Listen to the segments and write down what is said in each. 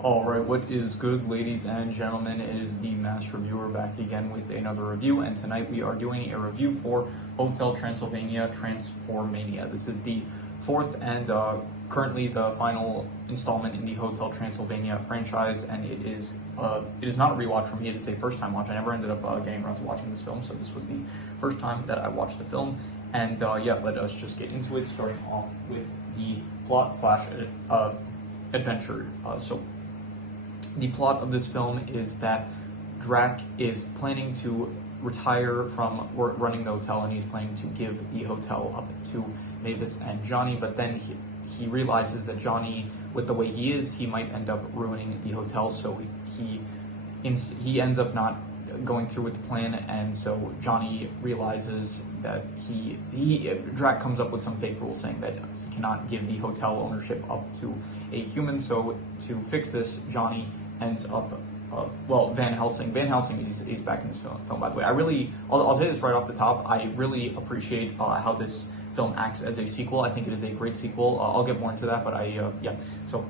Alright, what is good, ladies and gentlemen? It is the Mass Reviewer back again with another review, and tonight we are doing a review for Hotel Transylvania Transformania. This is the fourth and currently the final installment in the Hotel Transylvania franchise, and it is not a rewatch for me. It is a first-time watch. I never ended up getting around to watching this film, so this was the first time that I watched the film. And yeah, let us just get into it, starting off with the plot slash adventure. So the plot of this film is that Drac is planning to retire from running the hotel, and he's planning to give the hotel up to Mavis and Johnny, but then he realizes that Johnny, with the way he is, he might end up ruining the hotel, so he ends up not going through with the plan, and so Johnny realizes that Drac comes up with some fake rule saying that he cannot give the hotel ownership up to a human. So to fix this, Johnny ends up Van Helsing is back in this film, by the way. I'll say this right off the top, I really appreciate how this film acts as a sequel. I think it is a great sequel. I'll get more into that, but yeah. So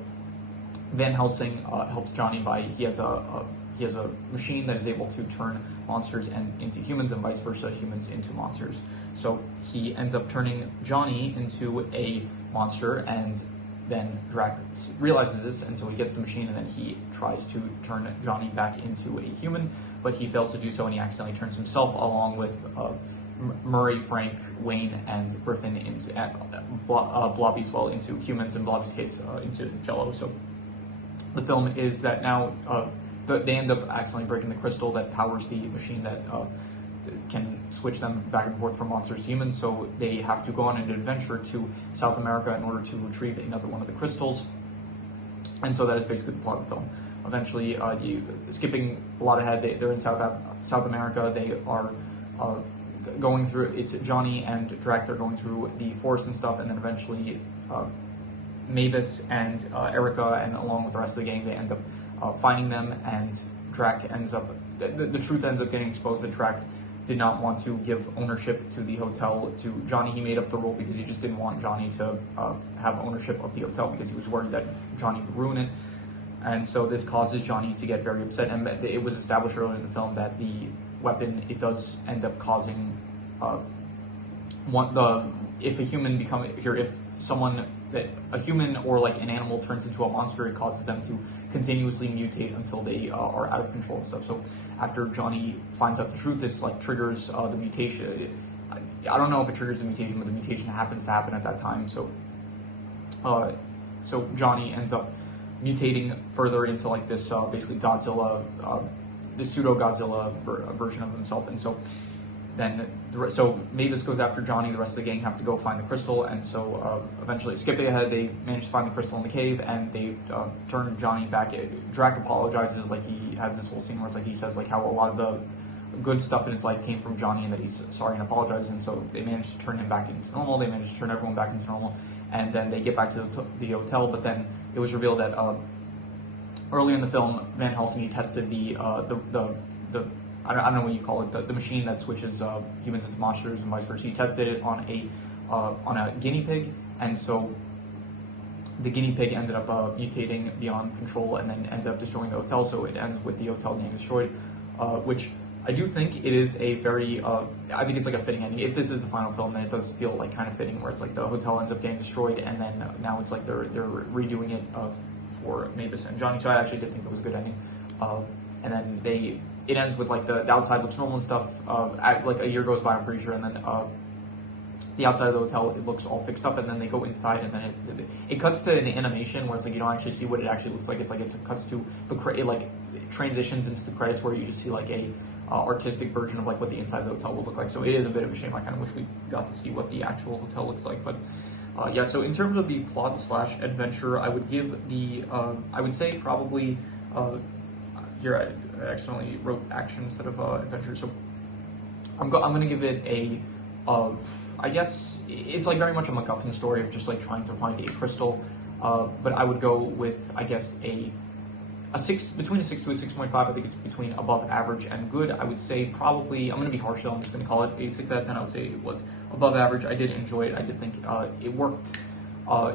Van Helsing helps Johnny by he has a machine that is able to turn monsters into humans and vice versa, humans into monsters. So he ends up turning Johnny into a monster, and then Drac realizes this, and so he gets the machine, and then he tries to turn Johnny back into a human, but he fails to do so, and he accidentally turns himself along with Murray, Frank, Wayne, and Griffin into Blobby as well into humans, in Blobby's case into Jello. So the film is that now they end up accidentally breaking the crystal that powers the machine that can switch them back and forth from monsters to humans, so they have to go on an adventure to South America in order to retrieve another one of the crystals. And so that is basically the plot of the film. Eventually, skipping a lot ahead, they're in South America. They are going through, it's Johnny and Drac, they're going through the forest and stuff, and then eventually Mavis and Erica, and along with the rest of the gang, they end up finding them, and Drac ends up, the truth ends up getting exposed that Drac did not want to give ownership to the hotel to Johnny. He made up the rule because he just didn't want Johnny to have ownership of the hotel, because he was worried that Johnny would ruin it. And so this causes Johnny to get very upset, and it was established earlier in the film that the weapon, it does end up causing if a human or like an animal turns into a monster, it causes them to continuously mutate until they are out of control and stuff. So after Johnny finds out the truth, this like triggers the mutation. I don't know if it triggers the mutation, but the mutation happens to happen at that time. So so Johnny ends up mutating further into like this basically Godzilla, this pseudo Godzilla version of himself. And so then Mavis goes after Johnny. The rest of the gang have to go find the crystal, and so eventually, skipping ahead, they manage to find the crystal in the cave, and they turn Johnny back. Drac apologizes, like he has this whole scene where it's like he says like how a lot of the good stuff in his life came from Johnny, and that he's sorry and apologizes, and so they manage to turn him back into normal. They manage to turn everyone back into normal, and then they get back to the hotel. But then it was revealed that early in the film, Van Helsing tested the I don't know what you call it, the machine that switches humans into monsters and vice versa. He tested it on a guinea pig, and so the guinea pig ended up mutating beyond control, and then ended up destroying the hotel. So it ends with the hotel getting destroyed, which I do think it is a very, I think it's like a fitting ending. If this is the final film, then it does feel like kind of fitting, where it's like the hotel ends up getting destroyed, and then now it's like they're redoing it for Mavis and Johnny. So I actually did think it was a good ending. And then it ends with like the outside looks normal and stuff. Like a year goes by, I'm pretty sure, and then the outside of the hotel, it looks all fixed up, and then they go inside, and then it cuts to an animation where it's like you don't actually see what it actually looks like. It's like it cuts to it like transitions into the credits, where you just see like a artistic version of like what the inside of the hotel would look like. So it is a bit of a shame. I kind of wish we got to see what the actual hotel looks like, but. Yeah, so in terms of the plot slash adventure, I would give I would say probably, here I accidentally wrote action instead of adventure, so I'm going to give it a, I guess it's like very much a MacGuffin story of just like trying to find a crystal, but I would go with, I guess, between a 6 to a 6.5. I think it's between above average and good. I would say probably, I'm going to be harsh, so I'm just going to call it a 6 out of 10. I would say it was above average. I did enjoy it. I did think it worked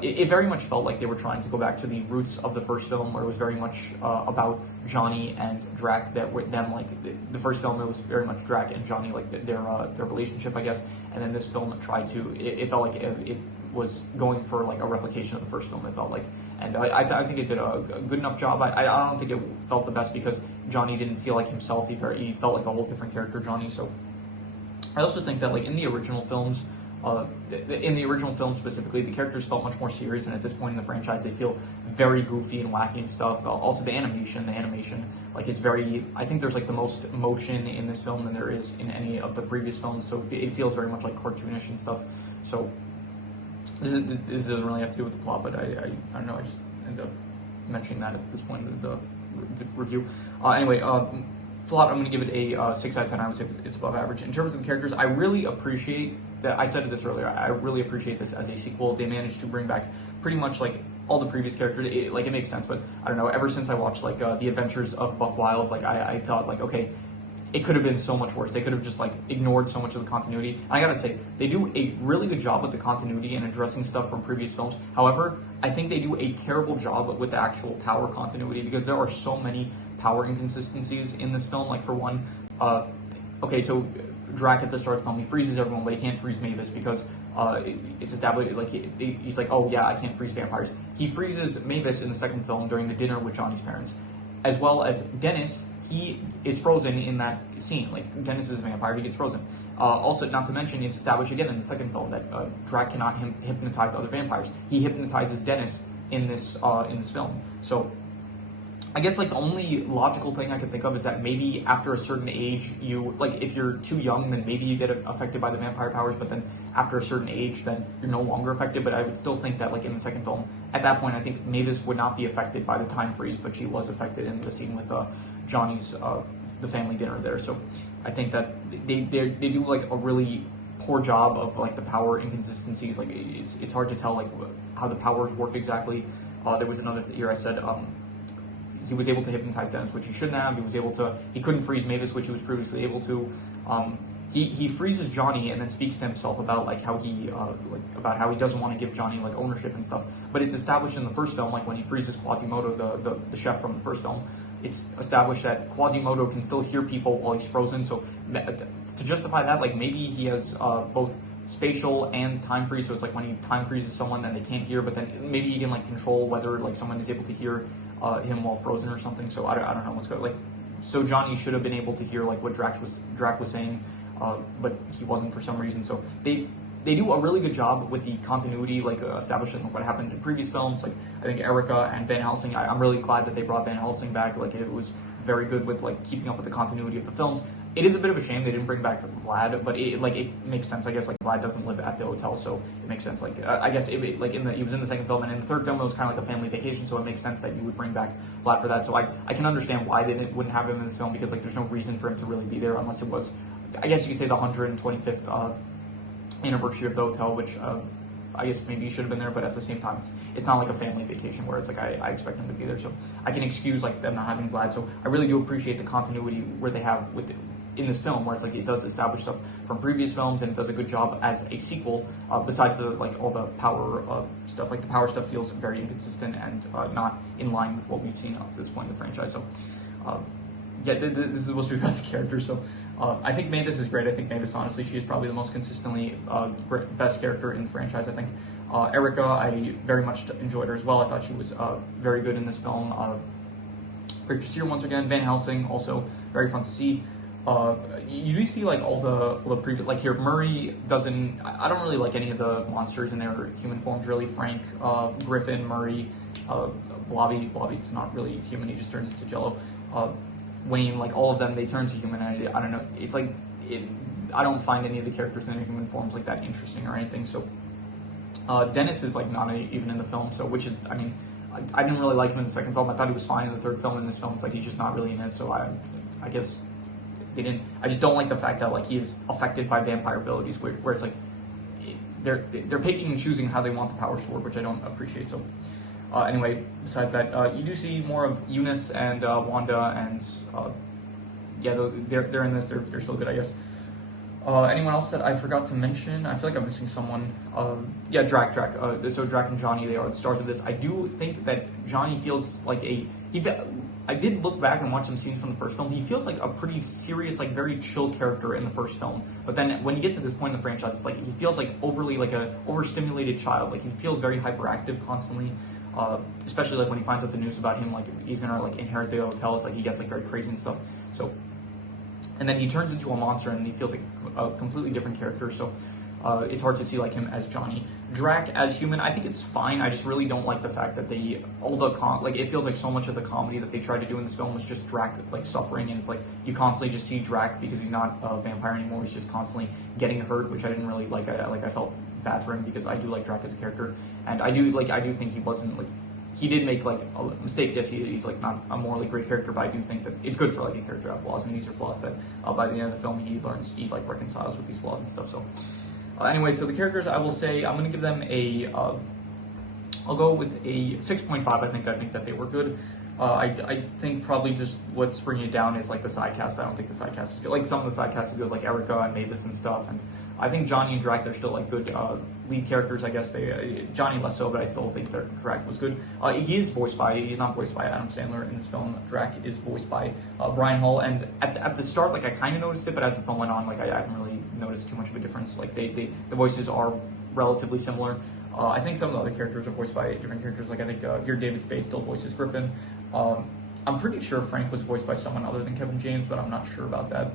it very much felt like they were trying to go back to the roots of the first film, where it was very much about Johnny and Drac. That were them, like the first film, it was very much Drac and Johnny, like their relationship, I guess. And then this film tried to, it felt like it was going for like a replication of the first film. It felt like, and I think it did a good enough job. I don't think it felt the best because Johnny didn't feel like himself. He felt like a whole different character, Johnny. So I also think that like in the original films. In the original film specifically, the characters felt much more serious, and at this point in the franchise, they feel very goofy and wacky and stuff. Also, the animation, like it's very. I think there's like the most emotion in this film than there is in any of the previous films. So it feels very much like cartoonish and stuff. So this doesn't really have to do with the plot, but I don't know. I just end up mentioning that at this point in the review. Anyway. Plot, I'm going to give it a 6 out of 10. I would say it's above average. In terms of the characters, I really appreciate that. I said this earlier. I really appreciate this as a sequel. They managed to bring back pretty much like all the previous characters. It makes sense, but I don't know. Ever since I watched like the Adventures of Buck Wild, like I thought like, okay, it could have been so much worse. They could have just like ignored so much of the continuity. And I gotta say, they do a really good job with the continuity and addressing stuff from previous films. However, I think they do a terrible job with the actual power continuity because there are so many power inconsistencies in this film. Like for one, okay, so Drac at the start of the film, he freezes everyone, but he can't freeze Mavis because it's established, like he's like, oh yeah, I can't freeze vampires. He freezes Mavis in the second film during the dinner with Johnny's parents, as well as Dennis. He is frozen in that scene. Like Dennis is a vampire, he gets frozen. Also, not to mention, it's established again in the second film that Drac cannot hypnotize other vampires. He hypnotizes Dennis in this film. So I guess like the only logical thing I can think of is that maybe after a certain age, if you're too young, then maybe you get affected by the vampire powers, but then after a certain age, then you're no longer affected. But I would still think that like in the second film, at that point, I think Mavis would not be affected by the time freeze, but she was affected in the scene with Johnny's the family dinner there. So I think that they do like a really poor job of like the power inconsistencies. Like it's hard to tell like how the powers work exactly. There was another here I said. He was able to hypnotize Dennis, which he shouldn't have. He couldn't freeze Mavis, which he was previously able to. He freezes Johnny and then speaks to himself about like how he about how he doesn't want to give Johnny like ownership and stuff. But it's established in the first film, like when he freezes Quasimodo, the chef from the first film, it's established that Quasimodo can still hear people while he's frozen. So to justify that, like maybe he has both spatial and time freeze. So it's like when he time freezes someone, then they can't hear, but then maybe he can like control whether like someone is able to hear him while frozen or something. So I don't know what's going like. So Johnny should have been able to hear like what Drac was saying, but he wasn't for some reason. So they do a really good job with the continuity, like establishing what happened in previous films. Like I think Erica and Van Helsing. I'm really glad that they brought Van Helsing back. Like it was very good with like keeping up with the continuity of the films. It is a bit of a shame they didn't bring back Vlad, but it makes sense, I guess. Like Vlad doesn't live at the hotel, so it makes sense. Like I guess he was in the second film, and in the third film it was kind of like a family vacation, so it makes sense that you would bring back Vlad for that. So I can understand why they wouldn't have him in this film because like there's no reason for him to really be there unless it was, I guess you could say, the 125th anniversary of the hotel, which I guess maybe he should have been there, but at the same time, it's not like a family vacation where it's like I expect him to be there. So I can excuse like them not having Vlad. So I really do appreciate the continuity where they have in this film, where it's like it does establish stuff from previous films and it does a good job as a sequel. Besides the like all the power stuff, like the power stuff feels very inconsistent and not in line with what we've seen up to this point in the franchise. So yeah, this is supposed to be about the characters. So I think Mavis is great. I think Mavis, honestly, she is probably the most consistently best character in the franchise. I think Erica, I very much enjoyed her as well. I thought she was very good in this film. Great to see her once again. Van Helsing, also very fun to see. You do see like all the previous, like here Murray doesn't. I don't really like any of the monsters in their human forms really. Frank, Griffin, Murray, Blobby. Blobby's not really human. He just turns into Jello. Wayne, like all of them, they turn to human. I don't know. It's like I don't find any of the characters in their human forms like that interesting or anything. So Dennis is like not even in the film. So which is, I mean, I didn't really like him in the second film. I thought he was fine in the third film. In this film, it's like he's just not really in it. So I guess. I just don't like the fact that like he is affected by vampire abilities, where it's like they're picking and choosing how they want the powers to work, which I don't appreciate. So anyway, besides that, you do see more of Eunice and Wanda, and yeah, they're in this. They're still good, I guess. Anyone else that I forgot to mention? I feel like I'm missing someone. Yeah, Drac. So Drac and Johnny, they are the stars of this. I do think that Johnny feels like I did look back and watch some scenes from the first film. He feels like a pretty serious, like very chill character in the first film. But then when you get to this point in the franchise, it's like he feels like overly like a overstimulated child. Like he feels very hyperactive constantly. Especially like when he finds out the news about him, like he's gonna like inherit the hotel. It's like he gets like very crazy and stuff. So. And then he turns into a monster, and he feels like a completely different character. So it's hard to see like him as Johnny. Drac as human, I think it's fine. I just really don't like the fact that it feels like so much of the comedy that they tried to do in this film was just Drac like suffering, and it's like you constantly just see Drac because he's not a vampire anymore. He's just constantly getting hurt, which I didn't really like. I felt bad for him because I do like Drac as a character, and I do think he wasn't like. He did make like mistakes. Yes, he's like not a morally great character, but I do think that it's good for like a character to have flaws, and these are flaws that by the end of the film he like reconciles with these flaws and stuff. So anyway, so the characters, I will say I'm gonna give them I'll go with a 6.5. I think that they were good. I think probably just what's bringing it down is like the side cast. I don't think the side cast is good. Like some of the side cast is good, like Erica and Mavis and stuff. And I think Johnny and Drac, they're still like good lead characters. I guess Johnny less so, but I still think that Drac was good. He's not voiced by Adam Sandler in this film. Drac is voiced by Brian Hall. And at the start, like I kind of noticed it, but as the film went on, like I didn't really notice too much of a difference. Like the voices are relatively similar. I think some of the other characters are voiced by different characters. Like I think here David Spade still voices Griffin. I'm pretty sure Frank was voiced by someone other than Kevin James, but I'm not sure about that.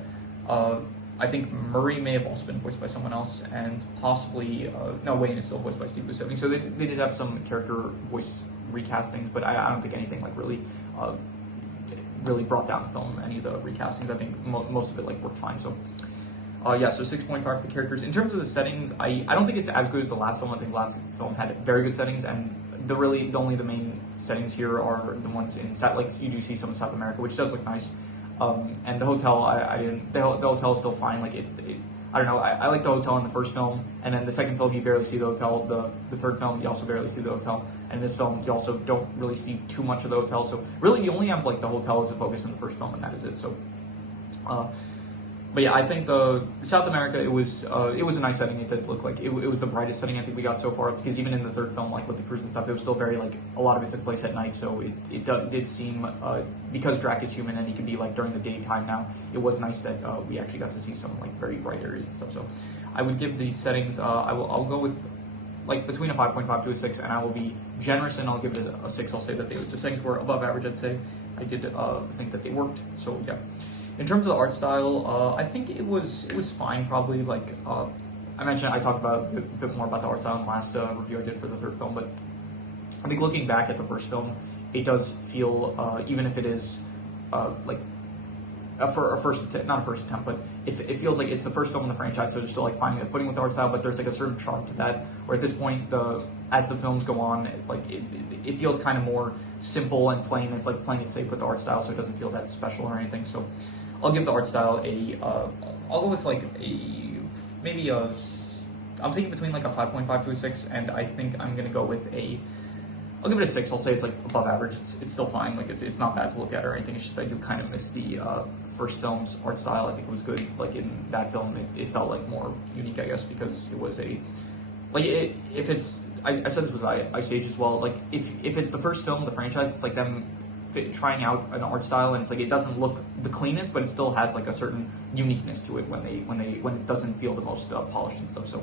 I think Murray may have also been voiced by someone else, and possibly Wayne is still voiced by Steve Buscemi. So they did have some character voice recastings, but I don't think anything like really brought down the film. Any of the recastings, I think most of it like worked fine. So. Yeah, so 6.5 for the characters. In terms of the settings, I don't think it's as good as the last film. I think the last film had very good settings, and the main settings here are the ones in like you do see some in South America, which does look nice. And the hotel, the hotel is still fine. Like I don't know. I like the hotel in the first film, and then the second film you barely see the hotel. The third film you also barely see the hotel, and in this film you also don't really see too much of the hotel. So really, you only have like the hotel as a focus in the first film, and that is it. So. But yeah, I think the South America, it was a nice setting. It did look like it was the brightest setting I think we got so far, because even in the third film, like with the cruise and stuff, it was still very like a lot of it took place at night. So it did seem because Drac is human and he can be like during the daytime now. It was nice that we actually got to see some like very bright areas and stuff. So I would give these settings. I'll go with like between a 5.5 to a 6, and I will be generous and I'll give it a 6. I'll say that the settings were above average. I'd say I did think that they worked. So yeah. In terms of the art style, I think it was fine. Probably like I mentioned, I talked about a bit more about the art style in the last review I did for the third film. But I think looking back at the first film, it does feel even if it is like not a first attempt, but it feels like it's the first film in the franchise, so they're still like finding a footing with the art style. But there's like a certain charm to that, where at this point, as the films go on, it feels kind of more simple and plain. It's like playing it safe with the art style, so it doesn't feel that special or anything. So I'll give the art style I'll go with like I'm thinking between like a 5.5 to a 6, and I think I'm gonna go with I'll give it a 6. I'll say it's like above average. It's still fine. Like it's not bad to look at or anything. It's just I do kind of miss the first film's art style. I think it was good. Like in that film, it felt like more unique, I guess, because it was if it's I said this was Ice Age as well. Like if it's the first film of the franchise, it's like them trying out an art style, and it's like it doesn't look the cleanest, but it still has like a certain uniqueness to it when it doesn't feel the most polished and stuff. So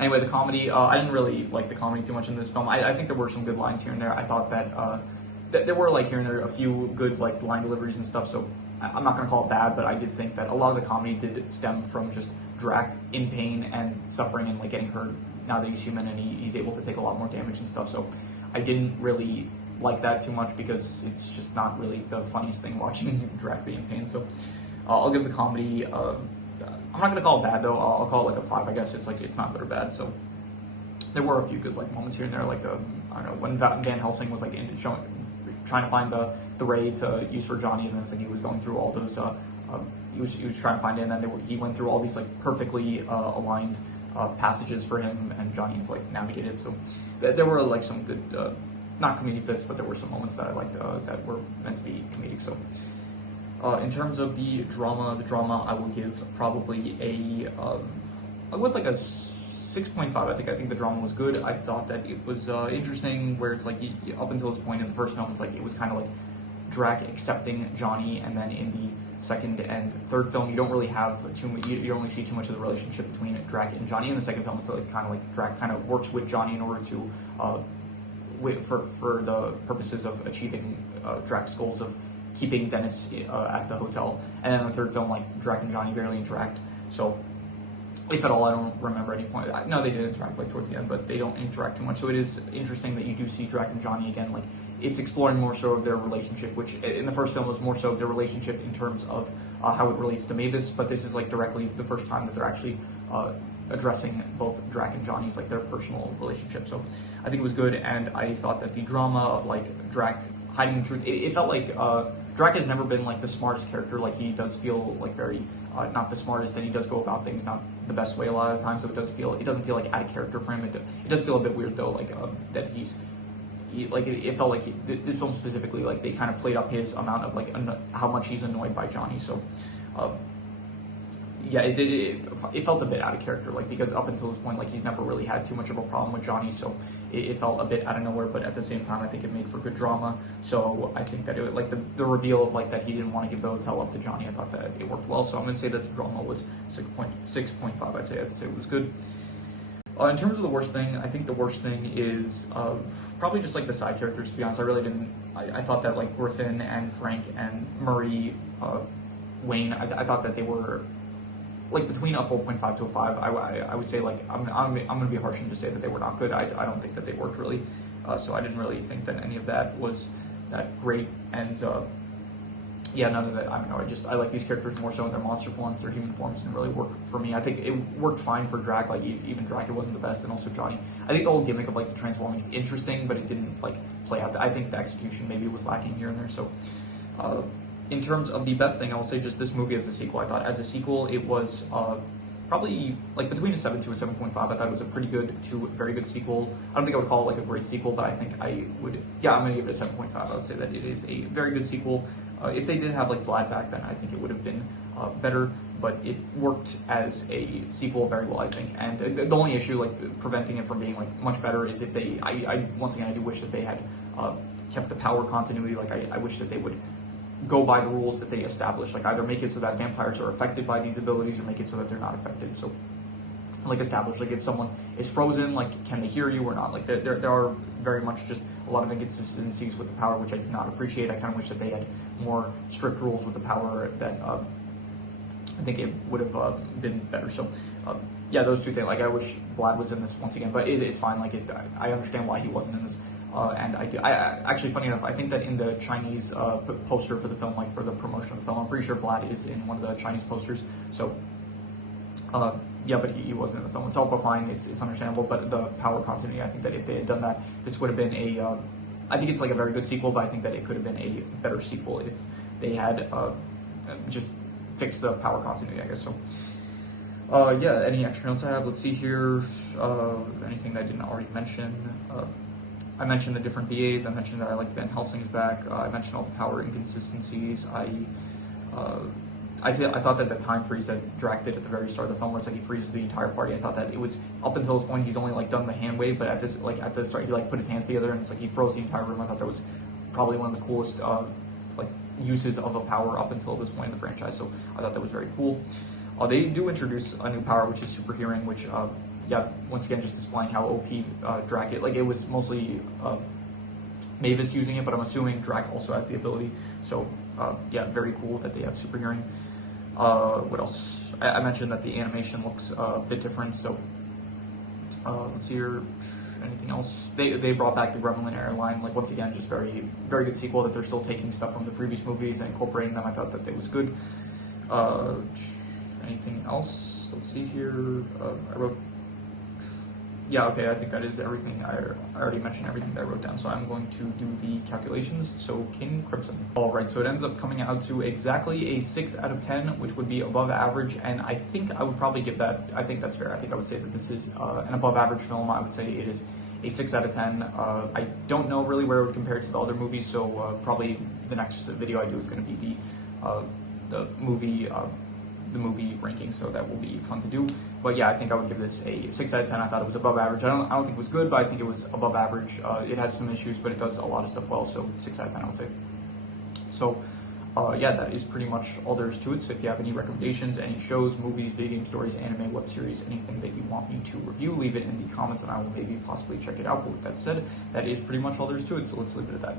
anyway, the comedy, I didn't really like the comedy too much in this film. I think there were some good lines here and there. I thought that there were like here and there a few good like line deliveries and stuff. So I'm not gonna call it bad, but I did think that a lot of the comedy did stem from just Drac in pain and suffering and like getting hurt now that he's human, and he's able to take a lot more damage and stuff. So I didn't really like that too much, because it's just not really the funniest thing watching Drac be in pain. So I'll give the comedy I'm not gonna call it bad though. I'll call it like a 5. I guess it's not good or bad. So there were a few good like moments here and there, like I don't know, when Van Helsing was like trying to find the ray to use for Johnny, and then it's like he was going through all those he was trying to find it, and then he went through all these like perfectly aligned passages for him and Johnny to like navigate it. So there were like some good not comedic bits, but there were some moments that I liked that were meant to be comedic. So In terms of the drama I will give probably I would like a 6.5. I think the drama was good. I thought that it was interesting, where it's like up until this point in the first film, it's like it was kind of like Drac accepting Johnny, and then in the second and third film, you don't really have too much. You don't really see too much of the relationship between Drac and Johnny. In the second film, it's like kind of like Drac kind of works with Johnny in order to, for the purposes of achieving Drac's goals of keeping Dennis at the hotel. And then in the third film, like Drac and Johnny barely interact. So, if at all, I don't remember any point. No, they did interact like towards the end, but they don't interact too much. So it is interesting that you do see Drac and Johnny again. Like, it's exploring more so of their relationship, which in the first film was more so of their relationship in terms of how it relates to Mavis. But this is like directly the first time that they're actually addressing both Drac and Johnny's like their personal relationship. So I think it was good, and I thought that the drama of like Drac hiding the truth, it felt like Drac has never been like the smartest character. Like, he does feel like very not the smartest, and he does go about things not the best way a lot of the time. So it doesn't feel like out of character for him. It does feel a bit weird though, like that it felt like this film specifically, like they kind of played up his amount of like how much he's annoyed by Johnny. So yeah, it felt a bit out of character, like, because up until this point, like, he's never really had too much of a problem with Johnny, so it felt a bit out of nowhere. But at the same time, I think it made for good drama. So I think that it, like, the reveal of like that he didn't want to give the hotel up to Johnny, I thought that it worked well. So I'm gonna say that the drama was 6.5. I'd say it was good. In terms of the worst thing, I think the worst thing is probably just like the side characters. To be honest, I really didn't. I thought that like Griffin and Frank and Murray, Wayne, I thought that they were like between a 4.5 to a 5. I would say, like, I'm gonna be harsh and just say that they were not good. I don't think that they worked really. So I didn't really think that any of that was that great. And yeah, none of that. I don't know. I like these characters more so in their monster forms. Their human forms didn't really work for me. I think it worked fine for Drac. Like, even Drac, it wasn't the best, and also Johnny. I think the whole gimmick of like the transforming is interesting, but it didn't like play out. I think the execution maybe was lacking here and there. So in terms of the best thing, I will say just this movie as a sequel. I thought as a sequel, it was probably like between a 7 to a 7.5. I thought it was a pretty good to very good sequel. I don't think I would call it like a great sequel, but I think I would. Yeah, I'm gonna give it a 7.5. I would say that it is a very good sequel. If they did have like Vlad back then, I think it would have been better, but it worked as a sequel very well, I think. And the only issue, like, preventing it from being like much better, is if they. Once again, I do wish that they had kept the power continuity. Like, I wish that they would go by the rules that they established. Like, either make it so that vampires are affected by these abilities, or make it so that they're not affected. So, like, establish, like, if someone is frozen, like, can they hear you or not? Like, there are very much just a lot of inconsistencies with the power, which I do not appreciate. I kind of wish that they had more strict rules with the power. That I think it would have been better. So yeah, those two things. Like, I wish Vlad was in this once again, but it's fine. Like, I understand why he wasn't in this. And I actually, funny enough, I think that in the Chinese poster for the film, like for the promotion of the film, I'm pretty sure Vlad is in one of the Chinese posters. So yeah, but he wasn't in the film. It's all fine. It's understandable. But the power continuity, I think that if they had done that, this would have been a. I think it's like a very good sequel, but I think that it could have been a better sequel if they had just fixed the power continuity, I guess. So yeah, any extra notes I have? Let's see here. Anything that I didn't already mention. I mentioned the different VAs. I mentioned that I like Van Helsing's back. I mentioned all the power inconsistencies. I thought that the time freeze that Drac did at the very start of the film, where it's like he freezes the entire party, I thought that it was, up until this point, he's only like done the hand wave, but at the start, he like put his hands together and it's like he froze the entire room. I thought that was probably one of the coolest like uses of a power up until this point in the franchise. So I thought that was very cool. They do introduce a new power, which is super hearing, which yeah, once again, just displaying how OP Drac is. Like, it was mostly Mavis using it, but I'm assuming Drac also has the ability. So yeah, very cool that they have super hearing. What else? I mentioned that the animation looks a bit different. So let's see here. Anything else? They brought back the Gremlin airline. Like, once again, just very good sequel, that they're still taking stuff from the previous movies and incorporating them. I thought that it was good. Anything else? Let's see here. I wrote. Yeah, okay, I think that is everything. I already mentioned everything that I wrote down, so I'm going to do the calculations. So, King Crimson. All right, so it ends up coming out to exactly a 6 out of 10, which would be above average, and I think I would probably give that, I think that's fair. I think I would say that this is an above average film. I would say it is a 6 out of 10. I don't know really where it would compare to the other movies, so probably the next video I do is going to be the movie ranking, so that will be fun to do. But yeah, I think I would give this a 6 out of 10. I thought it was above average. I don't think it was good, but I think it was above average. It has some issues, but it does a lot of stuff well, so 6 out of 10 I would say. So yeah, that is pretty much all there is to it. So if you have any recommendations, any shows, movies, video game stories, anime, web series, anything that you want me to review, leave it in the comments and I will maybe possibly check it out. But with that said, that is pretty much all there is to it, so let's leave it at that.